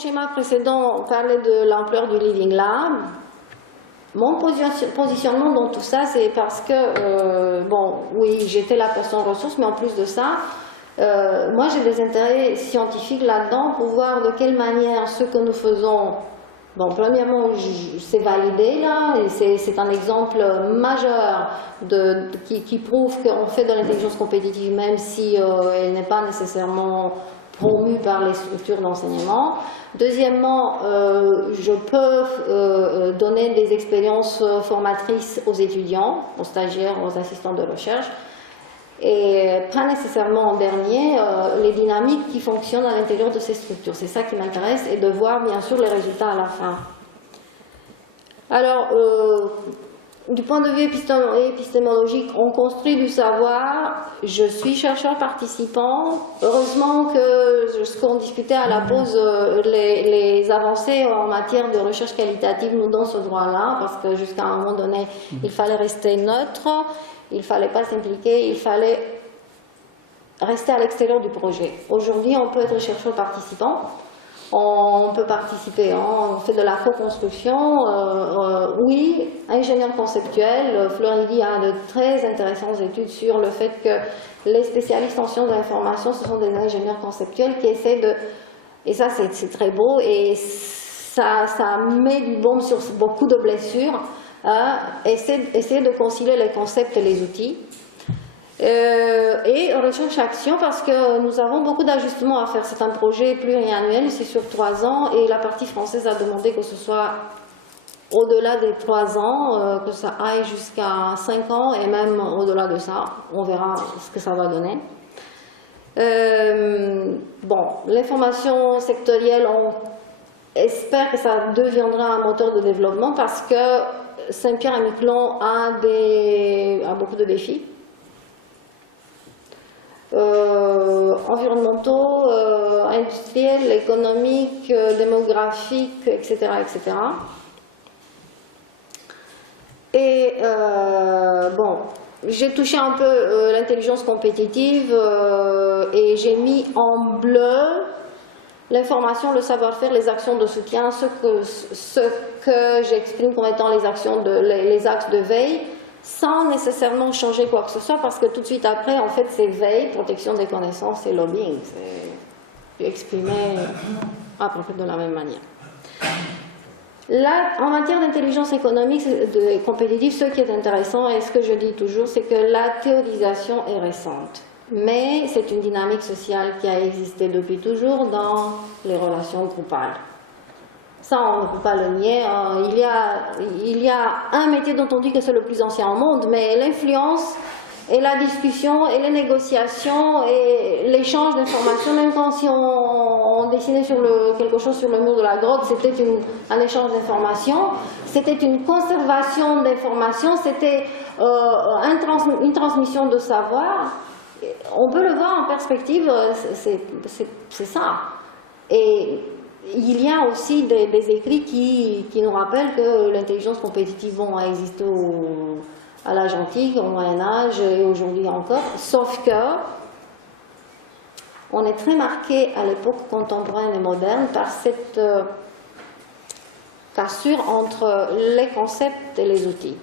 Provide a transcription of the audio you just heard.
schéma précédent, on parlait de l'ampleur du Living Lab. Mon positionnement dans tout ça, c'est parce que, bon, oui, j'étais la personne ressource, mais en plus de ça, moi j'ai des intérêts scientifiques là-dedans pour voir de quelle manière ce que nous faisons, bon, premièrement, c'est validé là, et c'est un exemple majeur qui prouve qu'on fait de l'intelligence compétitive, même si elle n'est pas nécessairement promue par les structures d'enseignement. Deuxièmement, je peux donner des expériences formatrices aux étudiants, aux stagiaires, aux assistants de recherche, et pas nécessairement en dernier, les dynamiques qui fonctionnent à l'intérieur de ces structures. C'est ça qui m'intéresse, et de voir bien sûr les résultats à la fin. Alors, du point de vue épistémologique, on construit du savoir. Je suis chercheur participant. Heureusement que ce qu'on discutait à la pause, les avancées en matière de recherche qualitative nous donnent ce droit-là, parce que jusqu'à un moment donné, il fallait rester neutre, il ne fallait pas s'impliquer, il fallait rester à l'extérieur du projet. Aujourd'hui, on peut être chercheur participant. On peut participer, on fait de la co-construction, oui, ingénieur conceptuel. Fleury a de très intéressantes études sur le fait que les spécialistes en sciences de l'information, ce sont des ingénieurs conceptuels qui essaient de, et ça c'est très beau, et ça met du baume sur beaucoup de blessures, essayer de concilier les concepts et les outils. Et recherche-action parce que nous avons beaucoup d'ajustements à faire. C'est un projet pluriannuel, c'est sur 3 ans, et la partie française a demandé que ce soit au-delà des 3 ans, que ça aille jusqu'à 5 ans et même au-delà de ça. On verra ce que ça va donner. Bon, l'information sectorielle, on espère que ça deviendra un moteur de développement parce que Saint-Pierre-et-Miquelon a beaucoup de défis. Environnementaux, industriels, économiques, démographiques, etc. etc. Et bon, j'ai touché un peu l'intelligence compétitive et j'ai mis en bleu l'information, le savoir-faire, les actions de soutien, ce que j'exprime comme étant les axes de veille, sans nécessairement changer quoi que ce soit, parce que tout de suite après, en fait, c'est veille, protection des connaissances et lobbying. C'est exprimé à peu près de la même manière. Là, en matière d'intelligence économique et compétitive, ce qui est intéressant, et ce que je dis toujours, c'est que la théorisation est récente. Mais c'est une dynamique sociale qui a existé depuis toujours dans les relations groupales. Ça, on ne peut pas le nier. Il y a un métier dont on dit que c'est le plus ancien au monde, mais l'influence et la discussion et les négociations et l'échange d'informations, même quand si on dessinait quelque chose sur le mur de la grotte, c'était un échange d'informations, c'était une conservation d'informations, c'était une transmission de savoir. On peut le voir en perspective, c'est ça. Et il y a aussi des écrits qui nous rappellent que l'intelligence compétitive a existé à l'âge antique, au Moyen-Âge et aujourd'hui encore, sauf que on est très marqué à l'époque contemporaine et moderne par cette cassure entre les concepts et les outils.